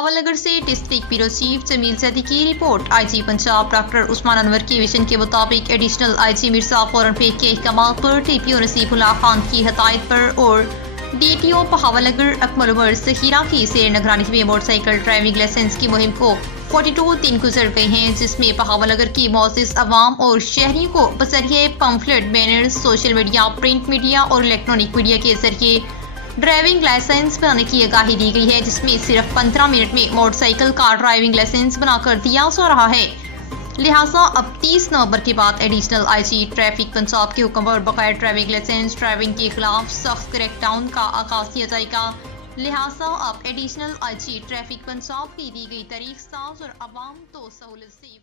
بہاولگر سے district bureau chief جمیل زیدی کی report. آئی جی Punjab doctor عثمان انور کے ویژن کے مطابق additional I G Mirza foreign pack کے احکامات پر ٹی پی او نصیب اللہ خان کی ہدایت پر اور ڈی ٹی او بہاولگر اکمل عمر ذخیرہ کی زیر نگرانی میں موٹر سائیکل ڈرائیونگ لائسنس کی مہم کو 42 دن گزر گئے ہیں، جس میں بہاولگر کی معزز عوام اور شہریوں کو بذریعہ پمفلٹ، banner, social media, print media اور لیکٹرانک میڈیا کے ذریعے ڈرائیونگ لائسنس بنانے کی اگاہی دی گئی ہے، جس میں صرف 15 منٹ میں موٹر سائیکل کا ڈرائیونگ لائسنس بنا کر دیا جا رہا ہے۔ لہٰذا اب 30 نومبر کے بعد additional I G traffic Punjab کے حکم پر بغیر ڈرائیونگ لائسنس ڈرائیونگ کے خلاف سخت کریک ڈاؤن کا آغاز کیا جائے گا۔ لہٰذا اب additional I G traffic Punjab کی دی گئی تاریخ ساز اور عوام تو سہولت سے